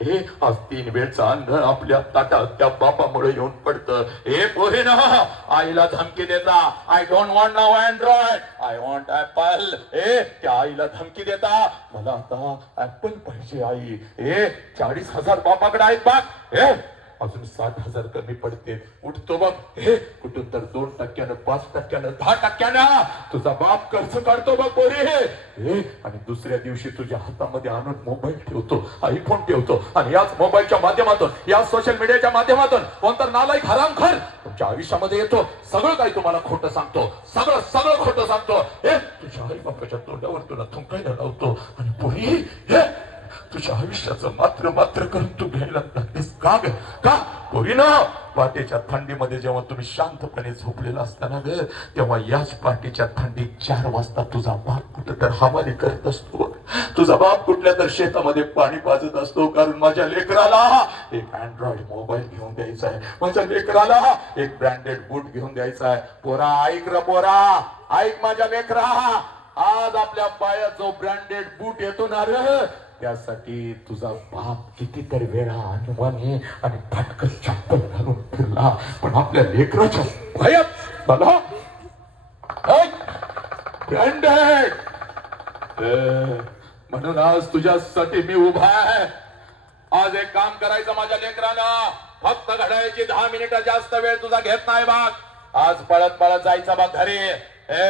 हे आज 3 वेळचं अन्न आपल्या ताटात त्या बापामुळे येऊन पडतं. हे पोहे ना आईला धमकी देता, I don't want now Android, I want apple. हे त्या आईला धमकी देता, मला आता ऍपल पाहिजे आई. हे 40,000 बापाकडे आहेत बघ. हे अजून 60,000 कमी पडते. उठतो बघ. हे कुठून तर 2%, 5%, 10% तुझा बाप कर्ज काढतो बघ पोरी. हे आणि दुसऱ्या दिवशी तुझ्या हातामध्ये आणून मोबाईल ठेवतो, आयफोन ठेवतो आणि याच मोबाईलच्या माध्यमातून, या सोशल मीडियाच्या माध्यमातून कोणता नालायक हरामखोर तुमच्या आयुष्यामध्ये येतो. सगळं काही तुम्हाला खोटं सांगतो, सगळं खोटं सांगतो. हे तुझ्या आई बापाच्या तोंडावर तुला थुंकायला लावतो आणि पोरी हे तुझ्या आयुष्याचं मात्र करून तू घ्यायला लागतेस का ग? का पोरी ना पहाटेच्या थंडीमध्ये जेव्हा तुम्ही शांतपणे झोपलेला असताना ग, तेव्हा याच पहाटेच्या थंडीत 4 वाजता तुझा बाप कुठं तर हवाली करत असतो. तुझा बाप कुठल्या तर शेतामध्ये पाणी पाजत असतो. कारण माझ्या लेकराला एक अँड्रॉइड मोबाईल घेऊन द्यायचा आहे, माझ्या लेकराला एक ब्रँडेड बूट घेऊन द्यायचा आहे. पोरा ऐक र पोरा, ऐक माझ्या लेकरा, आज आपल्या पायात जो ब्रँडेड बूट येतो ना रे, त्यासाठी तुझा बाप कितीतरी वेळा अनुमानी आणि फटकन चप्पल घालून फिरला, पण आपल्या लेकराच्या पायात मला ब्रँडेड. म्हणून आज तुझ्यासाठी मी उभा आहे. आज एक काम करायचं माझ्या लेकरानं, फक्त घड्याळीची 10 मिनिटं जास्त वेळ तुझा घेत नाही बघ. आज पळत जायचं बघ घरी.